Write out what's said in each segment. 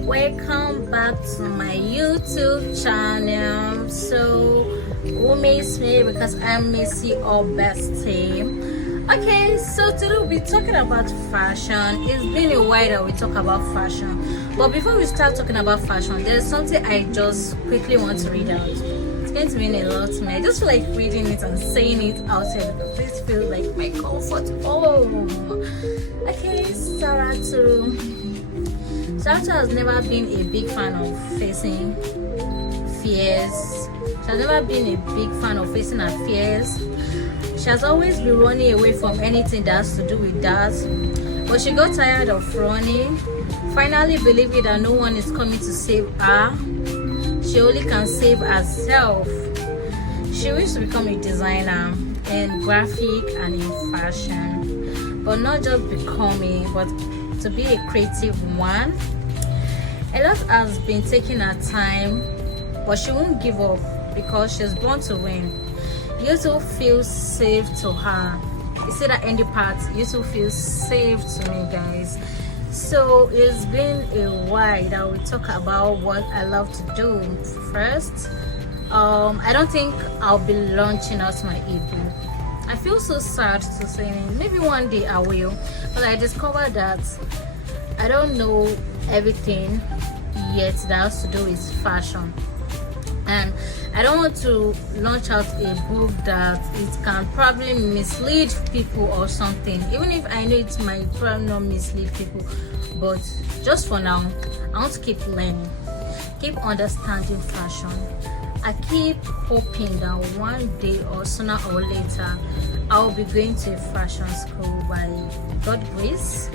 welcome back to my YouTube channel. So who miss me? Because I miss you all bestie. Okay, so today we'll be talking about fashion. It's been a while that we talk about fashion, but before we start talking about fashion, there's something I just quickly want to read out. It's going to mean a lot to me. I just feel like reading it and saying it out here because this feels like my comfort home. Okay, Saratu has never been a big fan of facing fears. She has never been a big fan of facing her fears. She has always been running away from anything that has to do with that. But she got tired of running, finally believing that no one is coming to save her. She only can save herself. She wished to become a designer in graphic and in fashion. But not just becoming, but to be a creative one. A lot has been taking her time, but she won't give up because she's born to win. YouTube feels safe to her. You see that ending part? YouTube feels safe to me, guys. So it's been a while that we talk about what I love to do. First, I don't think I'll be launching out my ebook. I feel so sad to say it. Maybe one day I will, but I discovered that I don't know everything yet that has to do with fashion, and I don't want to launch out a book that it can probably mislead people or something, even if I know it might probably not mislead people. But just for now, I want to keep learning, keep understanding fashion. I keep hoping that one day or sooner or later I'll be going to a fashion school by God's grace.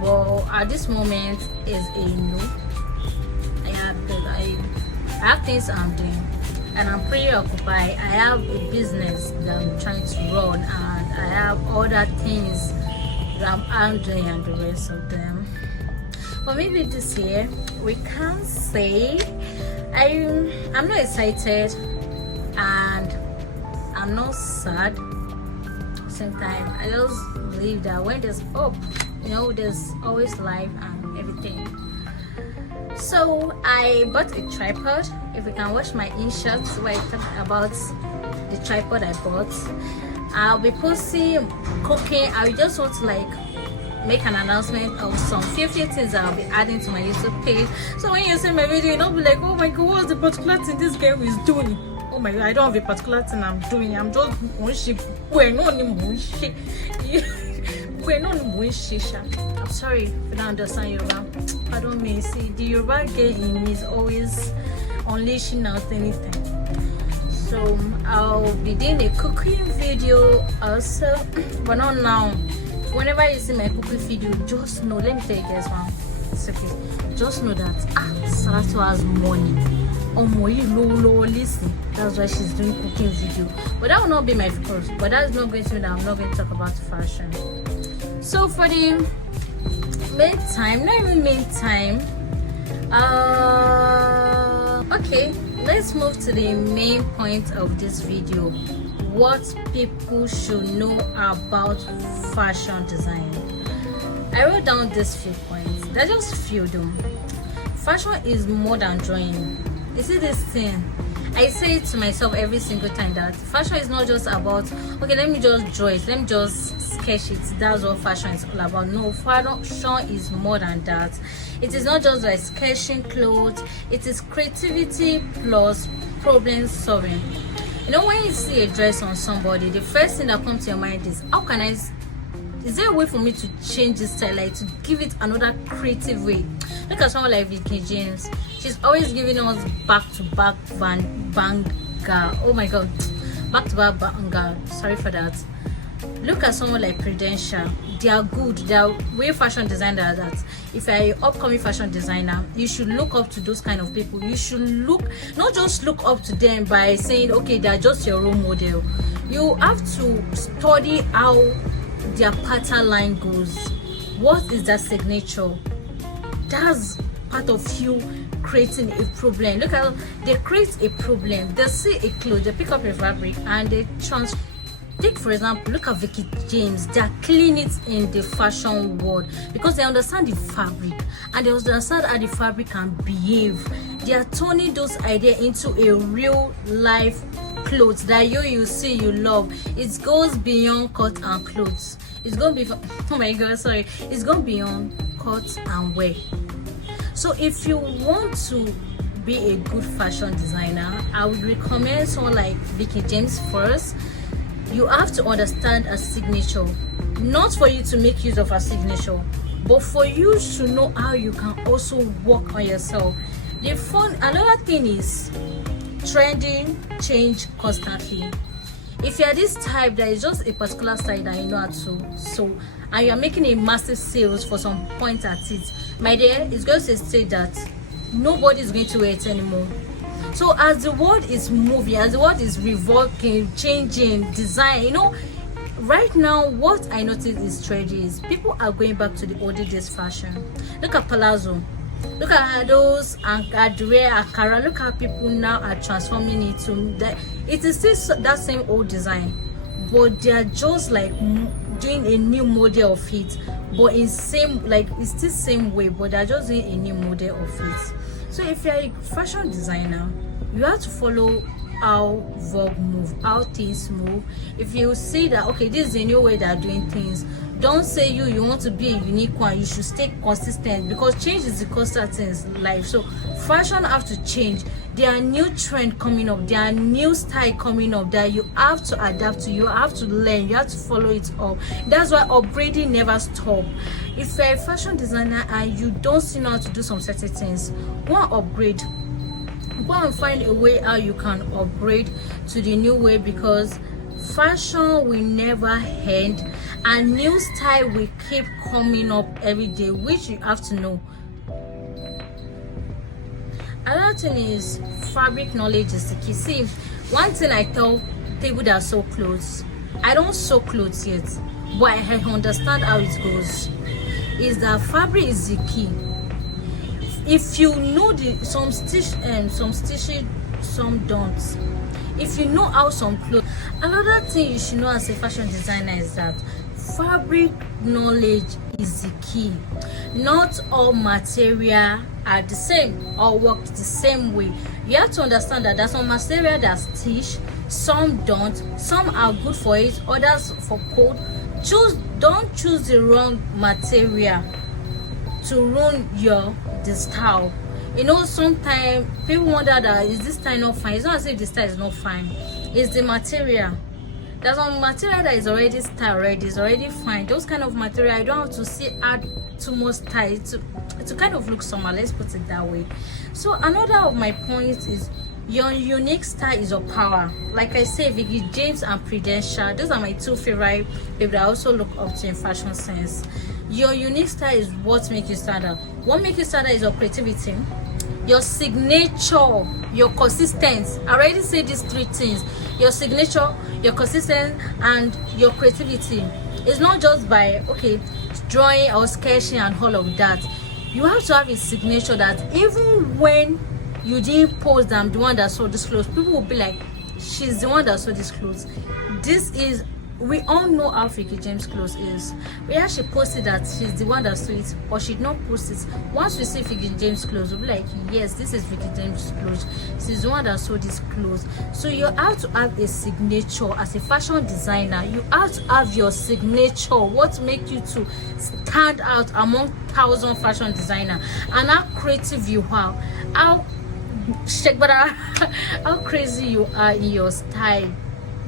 But at this moment is a no. I have things I'm doing and I'm pretty occupied. I have a business that I'm trying to run, and I have other things that I'm doing and the rest of them. But maybe this year we can't say. I'm not excited and I'm not sad. At the same time, I just believe that when there's hope, there's always life and everything. So I bought a tripod. If you can watch my in-shots where I talk about the tripod I bought, I'll be posting cooking. I just want to make an announcement of some few things I'll be adding to my YouTube page. So when you see my video, you'll not be like, oh my god, what's the particular thing this girl is doing? Oh my god, I don't have a particular thing I'm doing. I'm just I'm sorry if you don't understand Yoruba. Pardon me. See, the Yoruba girl in me is always unleashing out anything. So I'll be doing a cooking video also, but not now. Whenever you see my cooking video, just know, let me tell you guys one. It's okay. Just know that Saratu has money. Listen, that's why she's doing cooking video. But that will not be my focus. But that's not going to mean that I'm not going to talk about fashion. So for the meantime, okay, let's move to the main point of this video. What people should know about fashion design. I wrote down these few points. They're just few though. Fashion is more than drawing. You see this thing? I say it to myself every single time that fashion is not just about, okay, let me just draw it, let me just sketch it. That's what fashion is all about. No, fashion is more than that. It is not just like sketching clothes. It is creativity plus problem solving. When you see a dress on somebody, the first thing that comes to your mind is, is there a way for me to change this style, like to give it another creative way? Look at someone like Vicky James. She's always giving us back-to-back banger. Oh my god, back-to-back banger. Sorry for that. Look at someone like Prudential. They are good. They are way fashion designers that if you're an upcoming fashion designer, you should look up to those kind of people. You should not just look up to them by saying, okay, they're just your role model. You have to study how their pattern line goes. What is their signature? That's part of you creating a problem. Look how they create a problem. They see a cloth, they pick up a fabric and they Take for example, look at Vicky James. They are killing it in the fashion world because they understand the fabric and they understand how the fabric can behave. They are turning those ideas into a real life clothes that you see, you love. It goes beyond cut and clothes. It's gonna be, oh my god, sorry, it's gonna be beyond cut and wear. So if you want to be a good fashion designer, I would recommend someone like Vicky James first. You have to understand a signature, not for you to make use of a signature, but for you to know how you can also work on yourself. Another thing is trending change constantly. If you are this type that is just a particular style that you know how to sew and you are making a massive sales for some point at it, my dear, it's going to say that nobody is going to wear it anymore. So as the world is moving, as the world is revolving, changing, design, you know, right now what I notice is trendy is people are going back to the older days fashion. Look at palazzo, look at those Adire, Akara. Look how people now are transforming it to that. It is still that same old design, but they are just like doing a new model of it, but in same, like it's still same way, but they're just doing a new model of it. So if you're a fashion designer, you have to follow how Vogue move, how things move. If you see that okay, this is a new way they are doing things, don't say you want to be a unique one. You should stay consistent because change is the constant thing in life. So fashion have to change. There are new trend coming up, there are new style coming up that you have to adapt to, you have to learn, you have to follow it up. That's why upgrading never stop. If you're a fashion designer and you don't know how to do some certain things, go and upgrade. Go and find a way how you can upgrade to the new way, because fashion will never end and new style will keep coming up every day, which you have to know. Another thing is fabric knowledge is the key. See, one thing I tell people that sew clothes, I don't sew clothes yet, but I understand how it goes, is that fabric is the key. If you know some stitching, some don't. If you know how some clothes. Another thing you should know as a fashion designer is that fabric knowledge is the key. Not all material are the same or work the same way. You have to understand that there's some material that stitch, some don't, some are good for it, others for cold. Don't choose the wrong material to ruin the style. You know, sometimes people wonder that is this style not fine. It's not as if the style is not fine, it's the material. There's some material that is already style ready, is already fine. Those kind of material I don't have to add too much style to kind of look somehow, let's put it that way. So another of my points is your unique style is your power. Like I say, Vicky James and Prudential, those are my two favorite people that I also look up to in fashion sense. Your unique style is what makes you stand out. What makes you stand out is your creativity, your signature, your consistency. I already said these three things: your signature, your consistency, and your creativity. It's not just by drawing or sketching and all of that. You have to have a signature that even when you didn't post that I'm the one that saw this clothes, people will be like, she's the one that saw this clothes. This is, we all know how Vicky James clothes is. Whether she posted that she's the one that saw it or she did not post it, once we see Vicky James clothes, we'll be like, yes, this is Vicky James clothes, she's the one that saw this clothes. So you have to have a signature as a fashion designer. You have to have your signature, what makes you to stand out among 1,000 fashion designers, and how creative you are, how crazy you are in your style,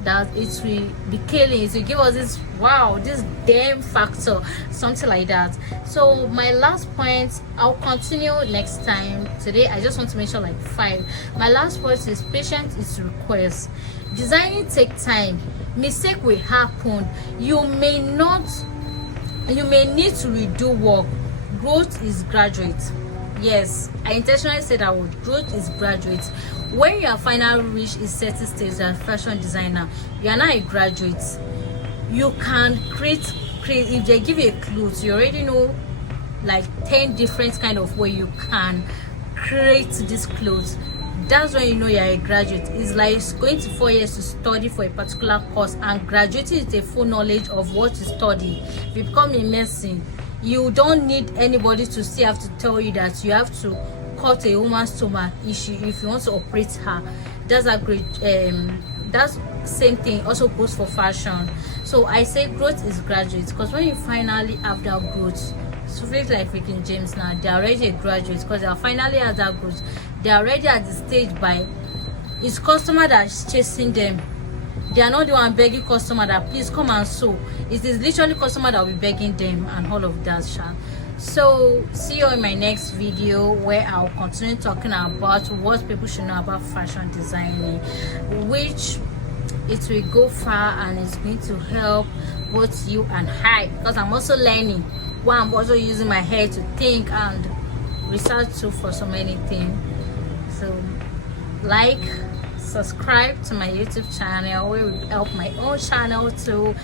that it will be killing, it will give us this wow, this damn factor, something like that. So my last point, I'll continue next time. Today I just want to mention like 5. My last point is patience is request. Designing take time, mistake will happen, you may need to redo work. Growth is graduate. Yes, I intentionally said that word. Growth is graduate. When you are finally reached a certain stage as a fashion designer, you are not a graduate. You can create. If they give you a clothes, you already know like 10 different kind of way you can create this clothes. That's when you know you're a graduate. It's like going to 4 years to study for a particular course, and graduating is a full knowledge of what you study. If you become a medicine, you don't need anybody to still have to tell you that you have to cut a woman's stomach if you want to operate her. That's a great that's same thing also goes for fashion. So I say growth is graduate, because when you finally have that growth, so feels like Ricky James now, they're already a graduate because they are finally at that growth. They're already at the stage by it's customer that's chasing them. They are not the one begging customer that please come and sew. It is literally customer that will be begging them and all of that shit. So see you in my next video, where I'll continue talking about what people should know about fashion designing, which it will go far and it's going to help both you and I, because I'm also learning while I'm also using my head to think and research too for so many things. So like, subscribe to my YouTube channel, where will help my own channel too.